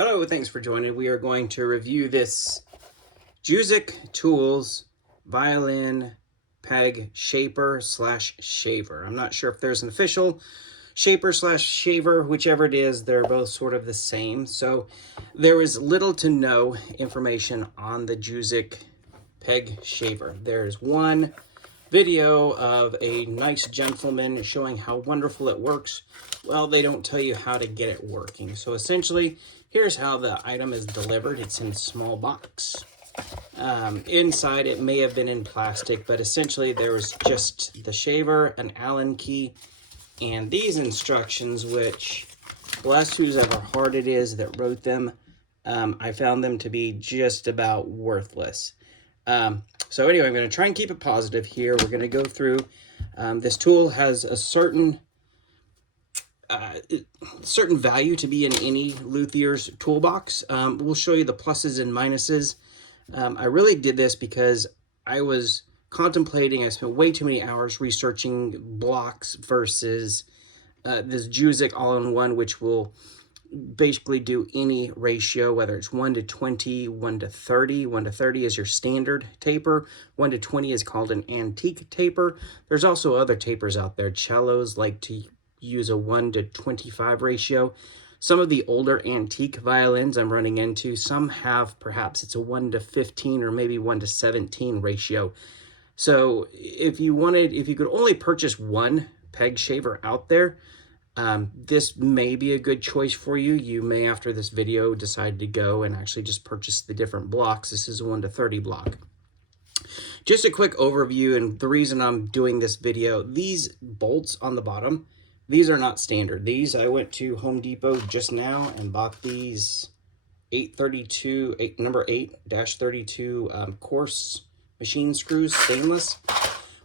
Hello, thanks for joining. We are going to review this Juzek Tools Violin Peg Shaper / Shaver. I'm not sure if there's an official shaper / shaver, whichever it is, they're both sort of the same. So there is little to no information on the Juzek Peg Shaper. There's one video of a nice gentleman showing how wonderful it works. Well, they don't tell you how to get it working. So essentially, here's how the item is delivered. It's in a small box. Inside, it may have been in plastic, but essentially there was just the shaver, an Allen key, and these instructions, which, bless whoever heart it is that wrote them, I found them to be just about worthless. So anyway, I'm going to try and keep it positive here. We're going to go through. This tool has a certain value to be in any Luthiers toolbox. We'll show you the pluses and minuses. I really did this because I was contemplating, I spent way too many hours researching blocks versus this Juzek all-in-one, which will basically do any ratio, whether it's 1 to 20, 1 to 30. 1 to 30 is your standard taper. 1 to 20 is called an antique taper. There's also other tapers out there. Cellos like to use a 1 to 25 ratio. Some of the older antique violins I'm running into, some have perhaps it's a 1 to 15 or maybe 1 to 17 ratio. So if you could only purchase one peg shaver out there, this may be a good choice for you. You may, after this video, decide to go and actually just purchase the different blocks. This is a 1 to 30 block. Just a quick overview, and the reason I'm doing this video, these bolts on the bottom, these are not standard. These, I went to Home Depot just now and bought these number 8-32 coarse machine screws, stainless.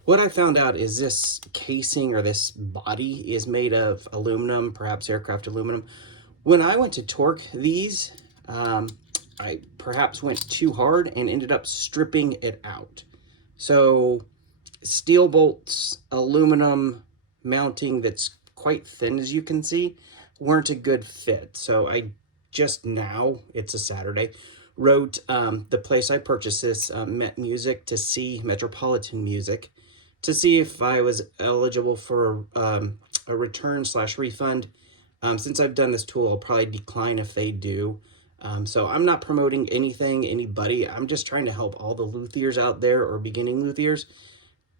What I found out is this casing or this body is made of aluminum, perhaps aircraft aluminum. When I went to torque these, I perhaps went too hard and ended up stripping it out. So steel bolts, aluminum mounting that's quite thin, as you can see, weren't a good fit. So I just now, it's a Saturday, wrote the place I purchased this, Met Music, to see Metropolitan Music, to see if I was eligible for a return / refund. Since I've done this tool, I'll probably decline if they do. So I'm not promoting anybody. I'm just trying to help all the luthiers out there or beginning luthiers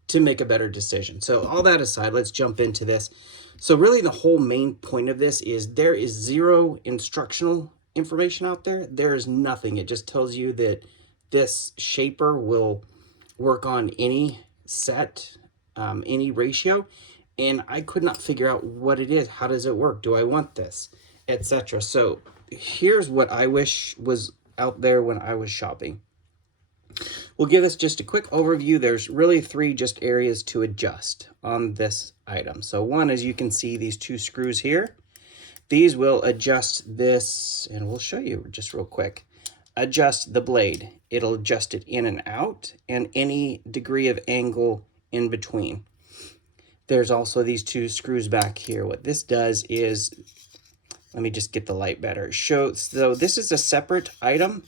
to make a better decision. So all that aside, let's jump into this. So really the whole main point of this is there is zero instructional information out there. There is nothing. It just tells you that this shaper will work on any set, any ratio, and I could not figure out what it is. How does it work? Do I want this, etc.? So here's what I wish was out there when I was shopping. We'll give us just a quick overview. There's really three just areas to adjust on this item. So one, as you can see, these two screws here, these will adjust this, and we'll show you just real quick. Adjust the blade. It'll adjust it in and out and any degree of angle in between. There's also these two screws back here. What this does is, let me just get the light better. So this is a separate item,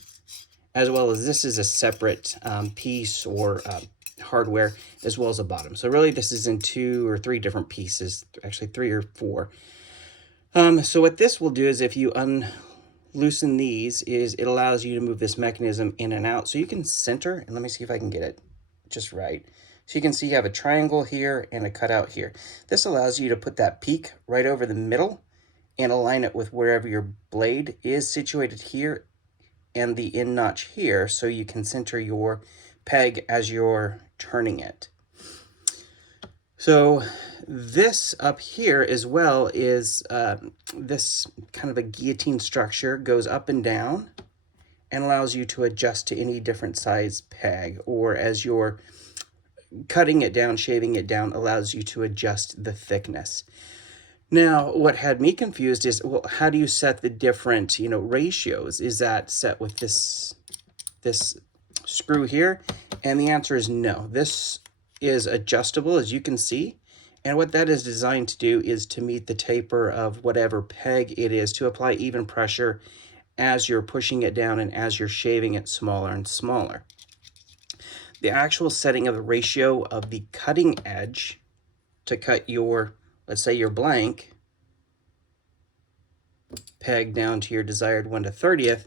as well as this is a separate piece or hardware, as well as a bottom. So really this is in 2 or 3 different pieces, actually 3 or 4. So what this will do is if you loosen these, is it allows you to move this mechanism in and out. So you can center, and let me see if I can get it just right. So you can see you have a triangle here and a cutout here. This allows you to put that peak right over the middle and align it with wherever your blade is situated here and the end notch here, so you can center your peg as you're turning it. So this up here as well is this kind of a guillotine structure, goes up and down and allows you to adjust to any different size peg, or as you're cutting it down, shaving it down, allows you to adjust the thickness. Now, what had me confused is, well, how do you set the different, ratios? Is that set with this screw here? And the answer is no. This is adjustable, as you can see. And what that is designed to do is to meet the taper of whatever peg it is, to apply even pressure as you're pushing it down and as you're shaving it smaller and smaller. The actual setting of the ratio of the cutting edge to cut your, let's say your blank peg down to your desired 1/30th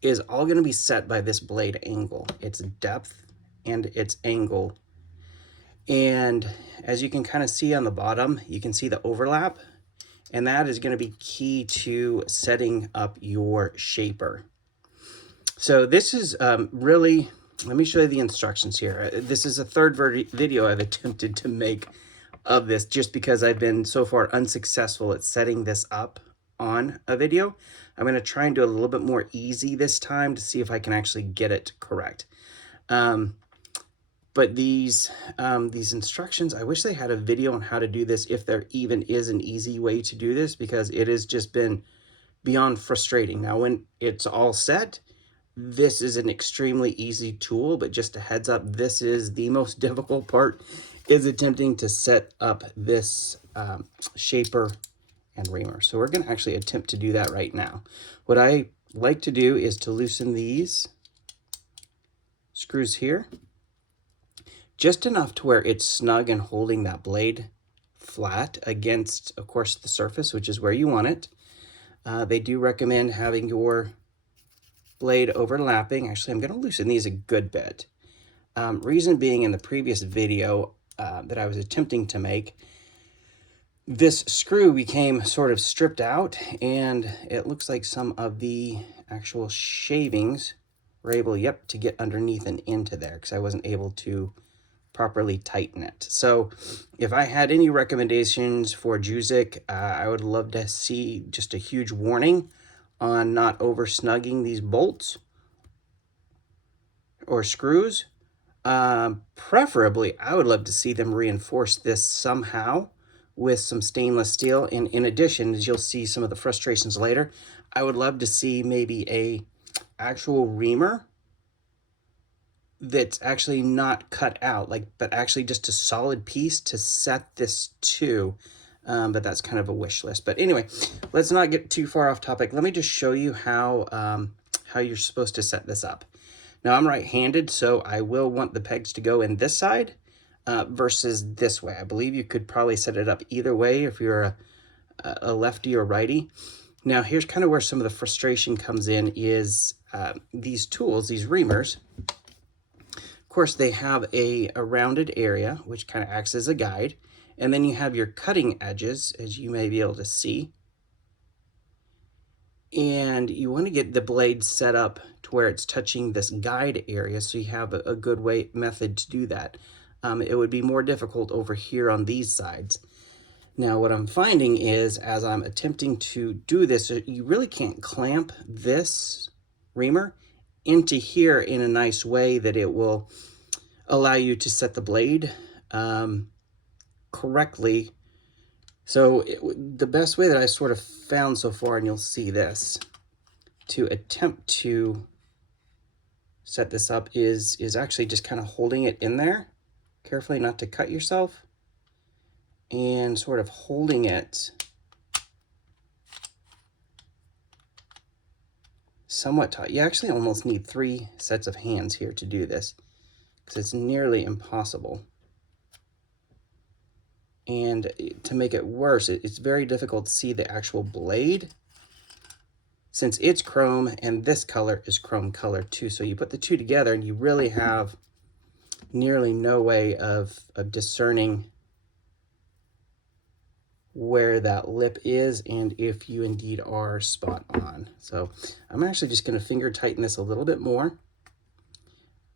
is all going to be set by this blade angle, its depth and its angle. And as you can kind of see on the bottom, you can see the overlap, and that is going to be key to setting up your shaper. So this is really, let me show you the instructions here. This is a third video I've attempted to make of this, just because I've been so far unsuccessful at setting this up on a video. I'm going to try and do a little bit more easy this time to see if I can actually get it correct. But these instructions, I wish they had a video on how to do this, if there even is an easy way to do this, because it has just been beyond frustrating. Now, when it's all set, this is an extremely easy tool, but just a heads up, this is the most difficult part, is attempting to set up this shaper and reamer. So we're going to actually attempt to do that right now. What I like to do is to loosen these screws here, just enough to where it's snug and holding that blade flat against, of course, the surface, which is where you want it. They do recommend having your blade overlapping. Actually, I'm going to loosen these a good bit. Reason being, in the previous video that I was attempting to make, this screw became sort of stripped out, and it looks like some of the actual shavings were able, to get underneath and into there, because I wasn't able to properly tighten it. So if I had any recommendations for Juzek, I would love to see just a huge warning on not over snugging these bolts or screws. Preferably, I would love to see them reinforce this somehow with some stainless steel. And in addition, as you'll see some of the frustrations later, I would love to see maybe a actual reamer that's actually not cut out, but actually just a solid piece to set this to. But that's kind of a wish list. But anyway, let's not get too far off topic. Let me just show you how you're supposed to set this up. Now, I'm right-handed, so I will want the pegs to go in this side versus this way. I believe you could probably set it up either way if you're a lefty or righty. Now, here's kind of where some of the frustration comes in, is these tools, these reamers. Of course, they have a rounded area, which kind of acts as a guide. And then you have your cutting edges, as you may be able to see. And you want to get the blade set up to where it's touching this guide area, so you have a good method to do that. It would be more difficult over here on these sides. Now, what I'm finding is, as I'm attempting to do this, you really can't clamp this reamer into here in a nice way that it will allow you to set the blade correctly. So the best way that I sort of found so far, and you'll see this, to attempt to set this up is actually just kind of holding it in there carefully, not to cut yourself, and sort of holding it somewhat tight. You actually almost need 3 sets of hands here to do this, because it's nearly impossible. And to make it worse, it's very difficult to see the actual blade, since it's chrome and this color is chrome color too. So you put the two together and you really have nearly no way of discerning where that lip is and if you indeed are spot on. So I'm actually just going to finger tighten this a little bit more,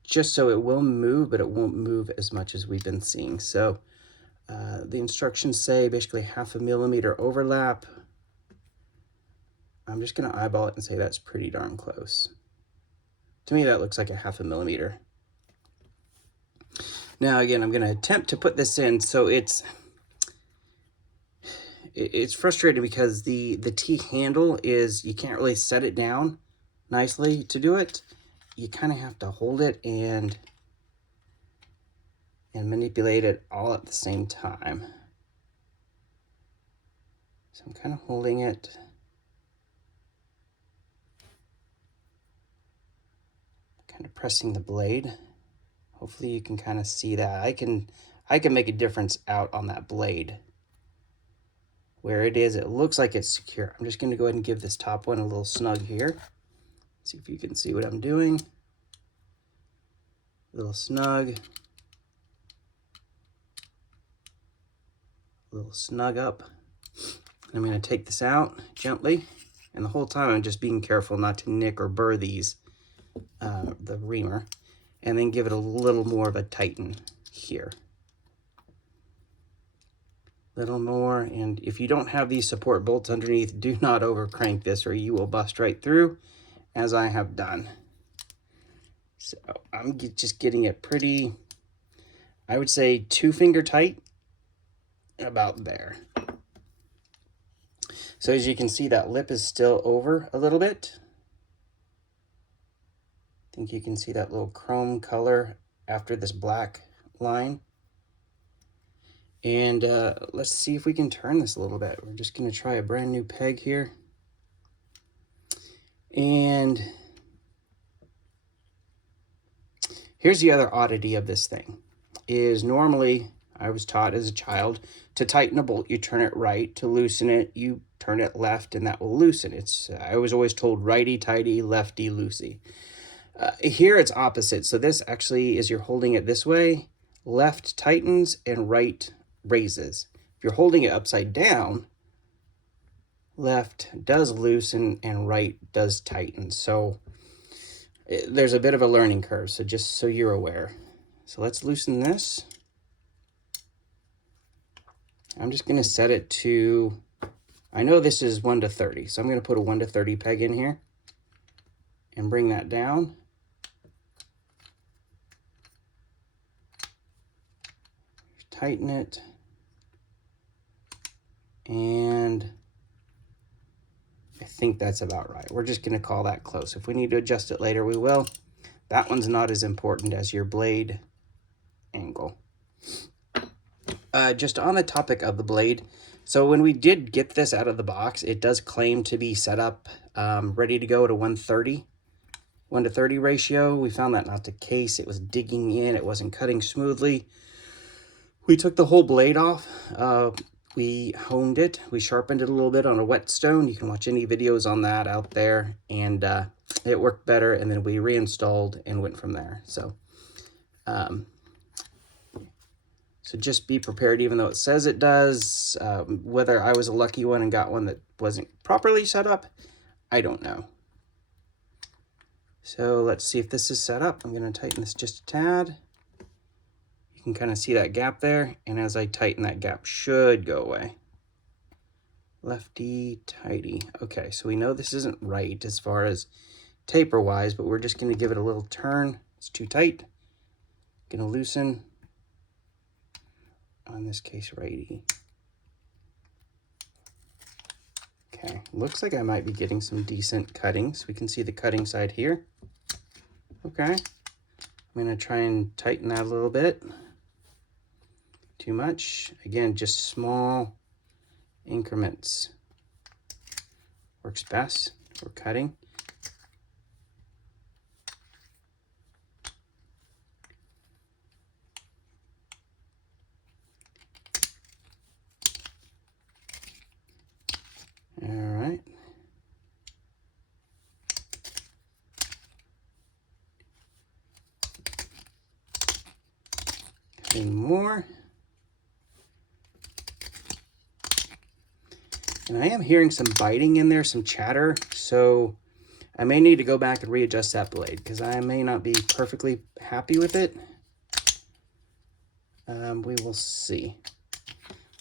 just so it will move, but it won't move as much as we've been seeing. So the instructions say basically 0.5 millimeter overlap. I'm just going to eyeball it and say that's pretty darn close. To me, that looks like 0.5 millimeter. Now, again, I'm going to attempt to put this in. So it's frustrating because the T handle is, you can't really set it down nicely to do it. You kind of have to hold it and manipulate it all at the same time. So I'm kind of holding it. kind of pressing the blade. Hopefully you can kind of see that. I can make a difference out on that blade. Where it is, it looks like it's secure. I'm just going to go ahead and give this top one a little snug here. See if you can see what I'm doing. A little snug. A little snug up. I'm going to take this out gently. And the whole time I'm just being careful not to nick or burr these, the reamer. And then give it a little more of a tighten here. Little more, and if you don't have these support bolts underneath, do not over crank this or you will bust right through, as I have done. So I'm just getting it pretty, I would say 2-finger tight, about there. So as you can see, that lip is still over a little bit. I think you can see that little chrome color after this black line. And let's see if we can turn this a little bit. We're just going to try a brand new peg here. And here's the other oddity of this thing. Is normally, I was taught as a child, to tighten a bolt, you turn it right. To loosen it, you turn it left, and that will loosen. I was always told righty-tighty, lefty-loosey. Here it's opposite. So this actually is you're holding it this way. Left tightens and right raises. If you're holding it upside down, left does loosen and right does tighten. So there's a bit of a learning curve, so just so you're aware. So let's loosen this. I'm just going to set it to, I know this is 1 to 30, so I'm going to put a 1 to 30 peg in here and bring that down. Tighten it. And I think that's about right. We're just going to call that close. If we need to adjust it later, we will. That one's not as important as your blade angle. Just on the topic of the blade, so when we did get this out of the box, it does claim to be set up ready to go to 1 to 30 ratio. We found that not the case. It was digging in. It wasn't cutting smoothly. We took the whole blade off. We honed it. We sharpened it a little bit on a whetstone. You can watch any videos on that out there. And it worked better. And then we reinstalled and went from there. So just be prepared, even though it says it does. Whether I was a lucky one and got one that wasn't properly set up, I don't know. So let's see if this is set up. I'm going to tighten this just a tad. You can kind of see that gap there, and as I tighten, that gap should go away. Lefty tighty. Okay, so we know this isn't right as far as taper wise, but we're just going to give it a little turn. It's too tight. Going to loosen. In this case, righty. Okay, looks like I might be getting some decent cuttings. We can see the cutting side here. Okay, I'm going to try and tighten that a little bit. Too much. Again, just small increments. Works best for cutting. All right. Cutting more. And I am hearing some biting in there, some chatter, so I may need to go back and readjust that blade because I may not be perfectly happy with it. We will see.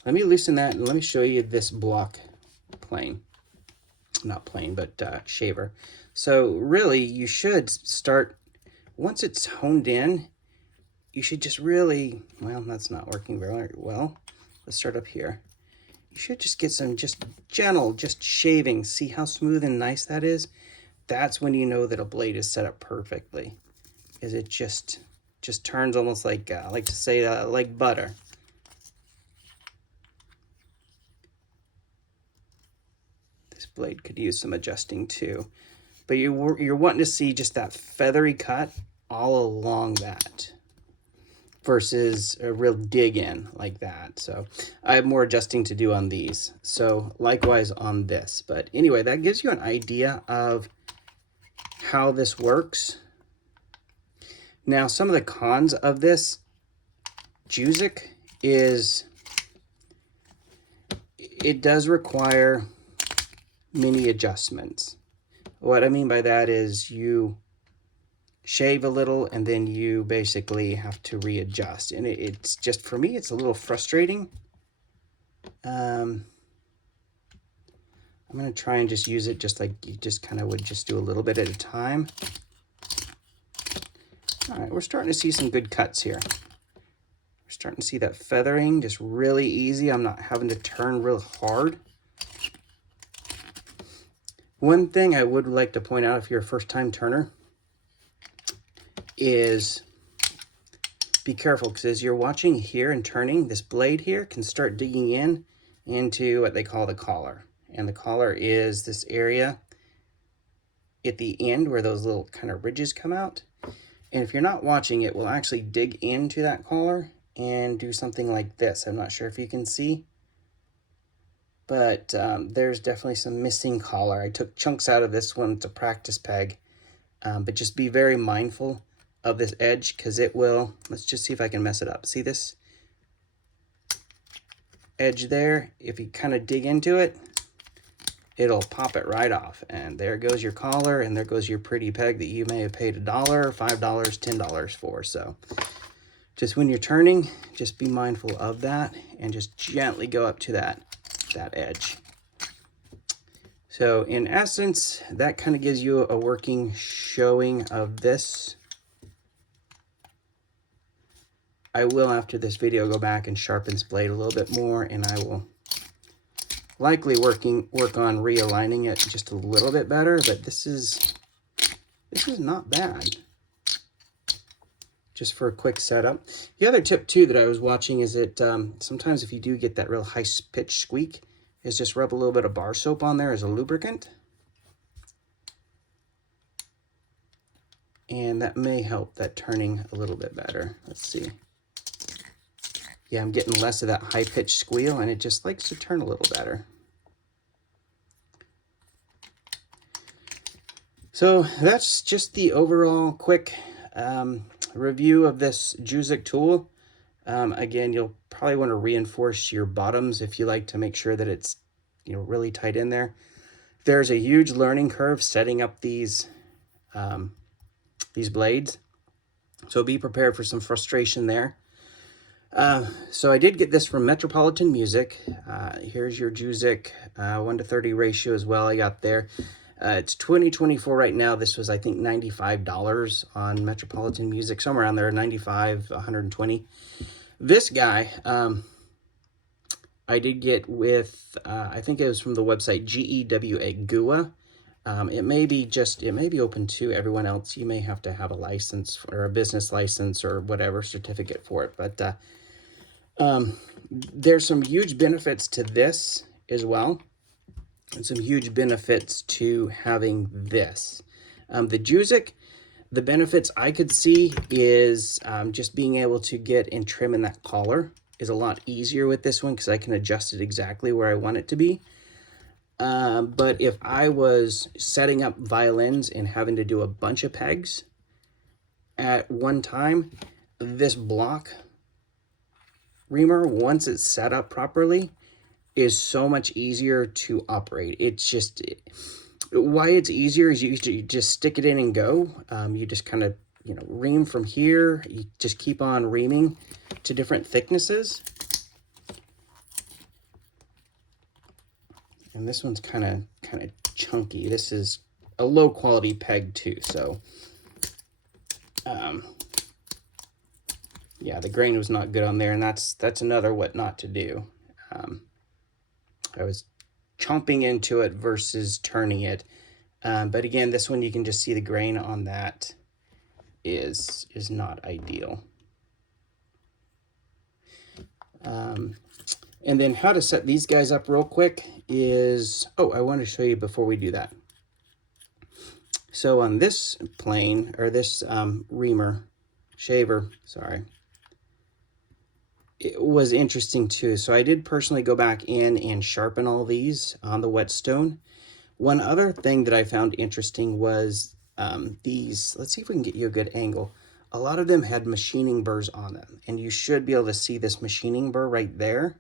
Let me loosen that and let me show you this block plane. Not plane, but shaver. So really, you should start, once it's honed in, you should just really, well, that's not working very well. Let's start up here. You should just get some just gentle, just shaving. See how smooth and nice that is? That's when you know that a blade is set up perfectly. Is it just turns almost like, I like to say, like butter. This blade could use some adjusting too. but you're wanting to see just that feathery cut all along that versus a real dig in like that. So I have more adjusting to do on these. So likewise on this. But anyway, that gives you an idea of how this works. Now, some of the cons of this Juzek is it does require many adjustments. What I mean by that is you shave a little and then you basically have to readjust. And it's just, for me, it's a little frustrating. I'm going to try and just use it just like you just kind of would just do a little bit at a time. All right, we're starting to see some good cuts here. We're starting to see that feathering just really easy. I'm not having to turn real hard. One thing I would like to point out if you're a first-time turner is be careful, because as you're watching here and turning, this blade here can start digging in into what they call the collar. And the collar is this area at the end where those little kind of ridges come out. And if you're not watching, it will actually dig into that collar and do something like this. I'm not sure if you can see, but there's definitely some missing collar. I took chunks out of this one to practice peg, but just be very mindful of this edge, because it will, let's just see if I can mess it up. See this edge there? If you kind of dig into it, it'll pop it right off. And there goes your collar, and there goes your pretty peg that you may have paid $1, $5, $10 for. So just when you're turning, just be mindful of that and just gently go up to that edge. So in essence, that kind of gives you a working showing of this. I will, after this video, go back and sharpen this blade a little bit more, and I will likely work on realigning it just a little bit better, but this is not bad. Just for a quick setup. The other tip too that I was watching is that sometimes if you do get that real high pitch squeak, is just rub a little bit of bar soap on there as a lubricant. And that may help that turning a little bit better. Let's see. Yeah, I'm getting less of that high-pitched squeal, and it just likes to turn a little better. So that's just the overall quick review of this Juzek tool. Again, you'll probably want to reinforce your bottoms if you like to make sure that it's, you know, really tight in there. There's a huge learning curve setting up these blades, so be prepared for some frustration there. So I did get this from Metropolitan Music. Here's your Juzek 1:30 ratio as well. I got there. It's 2024 right now. This was, I think, $95 on Metropolitan Music, somewhere around there, 95, 120. This guy, I did get with, I think it was from the website Gewa. It may be open to everyone else. You may have to have a license or a business license or whatever certificate for it. But there's some huge benefits to this as well, and some huge benefits to having this. The Juzek, the benefits I could see is just being able to get and trim in that collar is a lot easier with this one, because I can adjust it exactly where I want it to be. But if I was setting up violins and having to do a bunch of pegs at one time, this block reamer, once it's set up properly, is so much easier to operate. It's just, why it's easier is you just stick it in and go. You just kind of, you know, ream from here. You just keep on reaming to different thicknesses. And this one's kind of chunky. This is a low quality peg too, so yeah, the grain was not good on there, and that's another what not to do. I was chomping into it versus turning it, but again, this one you can just see the grain on that is not ideal. And then how to set these guys up real quick is, oh, I want to show you before we do that. So on this plane, or this shaver, sorry, it was interesting too. So I did personally go back in and sharpen all these on the whetstone. One other thing that I found interesting was these, let's see if we can get you a good angle. A lot of them had machining burrs on them, and you should be able to see this machining burr right there.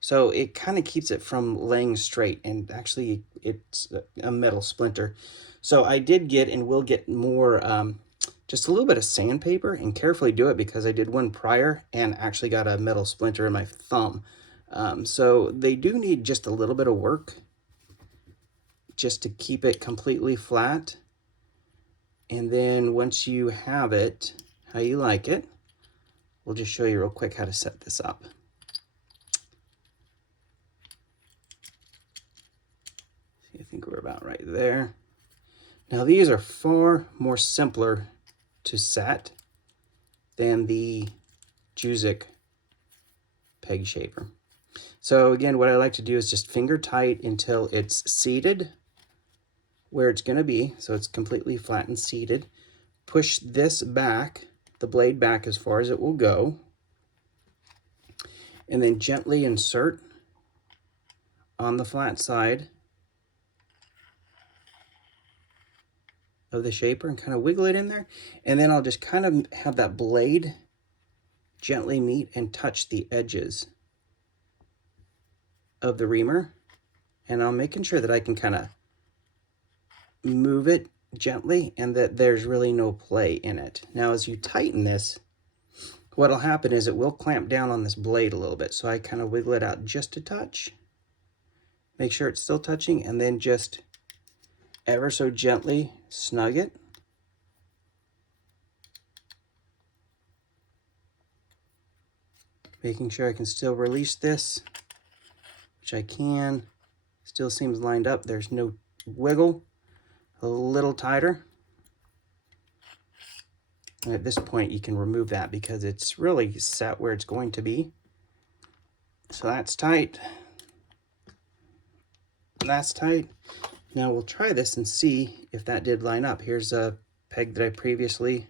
So it kind of keeps it from laying straight, and actually it's a metal splinter. So I did get, and will get more, just a little bit of sandpaper, and carefully do it because I did one prior and actually got a metal splinter in my thumb. So they do need just a little bit of work just to keep it completely flat. And then once you have it how you like it, we'll just show you real quick how to set this up. See, I think we're about right there. Now these are far more simpler to set than the Juzek Peg Shaper. So again, what I like to do is just finger tight until it's seated where it's going to be, so it's completely flat and seated. Push this back, the blade back as far as it will go, and then gently insert on the flat side of the shaper and kind of wiggle it in there. And then I'll just kind of have that blade gently meet and touch the edges of the reamer, and I'm making sure that I can kind of move it gently and that there's really no play in it. Now as you tighten this, what'll happen is it will clamp down on this blade a little bit, so I kind of wiggle it out just a touch, make sure it's still touching, and then just ever so gently snug it. Making sure I can still release this, which I can. Still seems lined up, there's no wiggle. A little tighter. And at this point you can remove that because it's really set where it's going to be. So that's tight. That's tight. Now we'll try this and see if that did line up. Here's a peg that I previously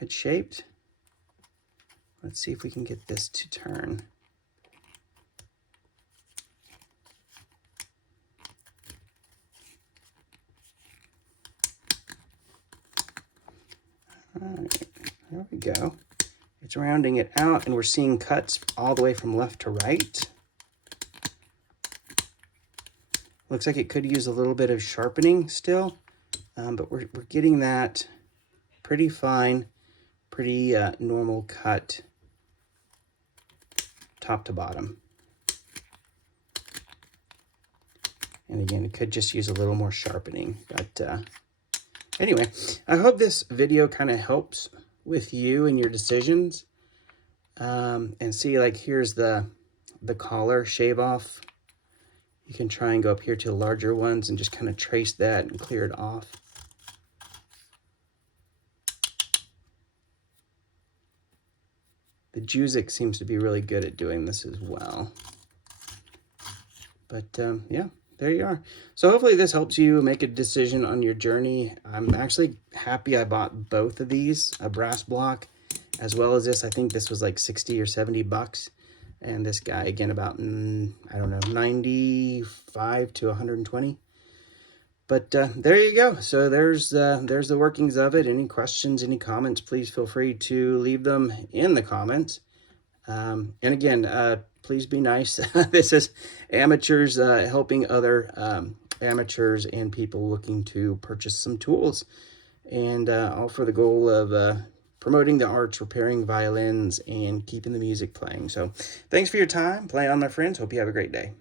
had shaped. Let's see if we can get this to turn. All right, there we go. It's rounding it out, and we're seeing cuts all the way from left to right. Looks like it could use a little bit of sharpening still, but we're getting that pretty fine, pretty normal cut top to bottom. And again, it could just use a little more sharpening, but anyway, I hope this video kind of helps with you and your decisions. And see, like here's the collar shave off. You can try and go up here to the larger ones and just kind of trace that and clear it off. The Juzek seems to be really good at doing this as well. But yeah, there you are. So hopefully this helps you make a decision on your journey. I'm actually happy I bought both of these, a brass block as well as this. I think this was like 60 or 70 bucks. And this guy, again, about, I don't know, 95 to 120. But there you go. So there's the workings of it. Any questions, any comments, please feel free to leave them in the comments. And again, please be nice. This is amateurs helping other amateurs and people looking to purchase some tools. And all for the goal of promoting the arts, repairing violins, and keeping the music playing. So thanks for your time. Play on, my friends. Hope you have a great day.